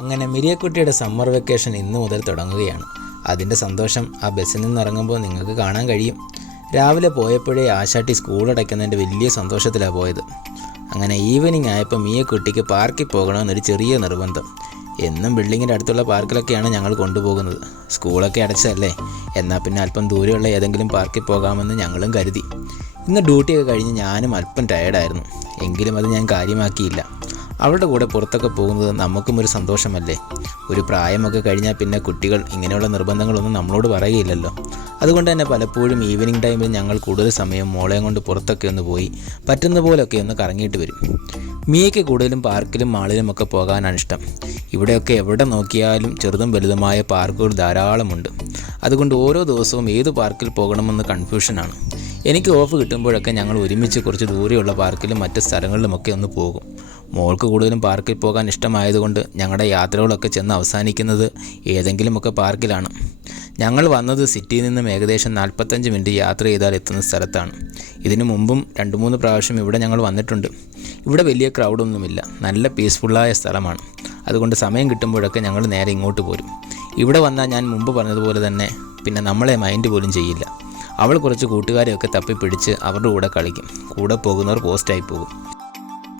അങ്ങനെ മിരിയക്കുട്ടിയുടെ summer vacation ഇന്നു മുതൽ തുടങ്ങുകയാണ്. അതിൻ്റെ സന്തോഷം ആ ബസ്സിൽ നിന്നിറങ്ങുമ്പോൾ നിങ്ങൾക്ക് കാണാൻ കഴിയും. രാവിലെ പോയപ്പോഴേ ആശാട്ടി സ്കൂൾ അടയ്ക്കുന്നതിൻ്റെ വലിയ സന്തോഷത്തിലാണ് പോയത്. അങ്ങനെ ഈവനിങ് ആയപ്പോൾ മിയക്കുട്ടിക്ക് പാർക്കിൽ പോകണമെന്നൊരു ചെറിയ നിർബന്ധം. എന്നും ബിൽഡിങ്ങിൻ്റെ അടുത്തുള്ള പാർക്കിലൊക്കെയാണ് ഞങ്ങൾ കൊണ്ടുപോകുന്നത്. സ്കൂളൊക്കെ അടച്ചതല്ലേ, എന്നാൽ പിന്നെ അല്പം ദൂരെയുള്ള ഏതെങ്കിലും പാർക്കിൽ പോകാമെന്ന് ഞങ്ങളും കരുതി. ഇന്ന് ഡ്യൂട്ടിയൊക്കെ കഴിഞ്ഞ് ഞാനും അല്പം ടയേർഡായിരുന്നു. എങ്കിലും അത് ഞാൻ കാര്യമാക്കിയില്ല. അവരുടെ കൂടെ പുറത്തൊക്കെ പോകുന്നത് നമുക്കും ഒരു സന്തോഷമല്ലേ. ഒരു പ്രായമൊക്കെ കഴിഞ്ഞാൽ പിന്നെ കുട്ടികൾ ഇങ്ങനെയുള്ള നിർബന്ധങ്ങളൊന്നും നമ്മളോട് പറയുകയില്ലല്ലോ. അതുകൊണ്ട് തന്നെ പലപ്പോഴും ഈവനിങ് ടൈമിൽ ഞങ്ങൾ കൂടുതൽ സമയം മോളെയും കൊണ്ട് പുറത്തൊക്കെ ഒന്ന് പോയി പറ്റുന്ന പോലൊക്കെ ഒന്ന് കറങ്ങിയിട്ട് വരും. മിയയ്ക്ക് കൂടുതലും പാർക്കിലും മാളിലും ഒക്കെ പോകാനാണ് ഇഷ്ടം. ഇവിടെയൊക്കെ എവിടെ നോക്കിയാലും ചെറുതും വലുതുമായ പാർക്കുകൾ ധാരാളമുണ്ട്. അതുകൊണ്ട് ഓരോ ദിവസവും ഏത് പാർക്കിൽ പോകണമെന്ന് കൺഫ്യൂഷനാണ്. എനിക്ക് ഓഫ് കിട്ടുമ്പോഴൊക്കെ ഞങ്ങൾ ഒരുമിച്ച് കുറച്ച് ദൂരെയുള്ള പാർക്കിലും മറ്റ് സ്ഥലങ്ങളിലുമൊക്കെ ഒന്ന് പോകും. മോൾക്ക് കൂടുതലും പാർക്കിൽ പോകാൻ ഇഷ്ടമായതുകൊണ്ട് ഞങ്ങളുടെ യാത്രകളൊക്കെ ചെന്ന് അവസാനിക്കുന്നത് ഏതെങ്കിലുമൊക്കെ പാർക്കിലാണ്. ഞങ്ങൾ വന്നത് സിറ്റിയിൽ നിന്നും ഏകദേശം 45 മിനിറ്റ് യാത്ര ചെയ്താൽ എത്തുന്ന സ്ഥലത്താണ്. ഇതിനു മുമ്പും 2-3 പ്രാവശ്യം ഇവിടെ ഞങ്ങൾ വന്നിട്ടുണ്ട്. ഇവിടെ വലിയ ക്രൗഡൊന്നുമില്ല, നല്ല പീസ്ഫുള്ളായ സ്ഥലമാണ്. അതുകൊണ്ട് സമയം കിട്ടുമ്പോഴൊക്കെ ഞങ്ങൾ നേരെ ഇങ്ങോട്ട് പോരും. ഇവിടെ വന്നാൽ ഞാൻ മുമ്പ് പറഞ്ഞതുപോലെ തന്നെ പിന്നെ നമ്മളെ മൈൻഡ് പോലും ചെയ്യില്ല. അവൾ കുറച്ച് കൂട്ടുകാരെയൊക്കെ തപ്പിപ്പിടിച്ച് അവരുടെ കൂടെ കളിക്കും. കൂടെ പോകുന്നവർ പോസ്റ്റായി പോകും.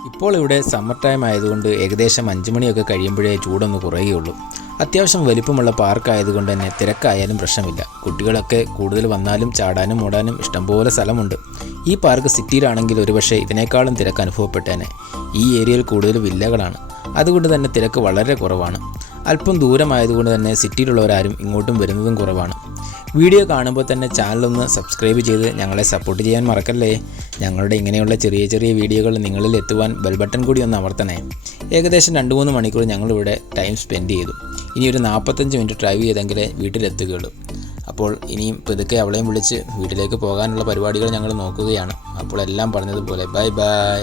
ഇപ്പോൾ ഇവിടെ സമ്മർ ടൈം ആയതുകൊണ്ട് ഏകദേശം 5 മണിയൊക്കെ കഴിയുമ്പോഴേ ചൂടൊന്ന് കുറയുകയുള്ളൂ. അത്യാവശ്യം വലിപ്പമുള്ള പാർക്കായതുകൊണ്ട് തന്നെ തിരക്കായാലും പ്രശ്നമില്ല. കുട്ടികളൊക്കെ കൂടുതൽ വന്നാലും ചാടാനും ഓടാനും ഇഷ്ടംപോലെ സ്ഥലമുണ്ട്. ഈ പാർക്ക് സിറ്റിയിലാണെങ്കിൽ ഒരുപക്ഷെ ഇതിനേക്കാളും തിരക്ക് അനുഭവപ്പെട്ടേനെ. ഈ ഏരിയയിൽ കൂടുതൽ വില്ലകളാണ്, അതുകൊണ്ട് തന്നെ തിരക്ക് വളരെ കുറവാണ്. അല്പം ദൂരമായതുകൊണ്ട് തന്നെ സിറ്റിയിലുള്ളവരാരും ഇങ്ങോട്ടും വരുന്നതും കുറവാണ്. വീഡിയോ കാണുമ്പോൾ തന്നെ ചാനലൊന്ന് സബ്സ്ക്രൈബ് ചെയ്ത് ഞങ്ങളെ സപ്പോർട്ട് ചെയ്യാൻ മറക്കല്ലേ. ഞങ്ങളുടെ ഇങ്ങനെയുള്ള ചെറിയ ചെറിയ വീഡിയോകൾ നിങ്ങളിൽ എത്തുവാൻ ബെൽ ബട്ടൺ കൂടി ഒന്ന് അമർത്തണേ. ഏകദേശം 2-3 മണിക്കൂർ ഞങ്ങളിവിടെ ടൈം സ്പെൻഡ് ചെയ്തു. ഇനി ഒരു 45 മിനിറ്റ് ഡ്രൈവ് ചെയ്തെങ്കിലേ വീട്ടിലെത്തുകയുള്ളൂ. അപ്പോൾ ഇനിയും പതുക്കെ അവളെയും വിളിച്ച് വീട്ടിലേക്ക് പോകാനുള്ള പരിപാടികൾ ഞങ്ങൾ നോക്കുകയാണ്. അപ്പോൾ എല്ലാം പറഞ്ഞതുപോലെ ബൈ ബൈ.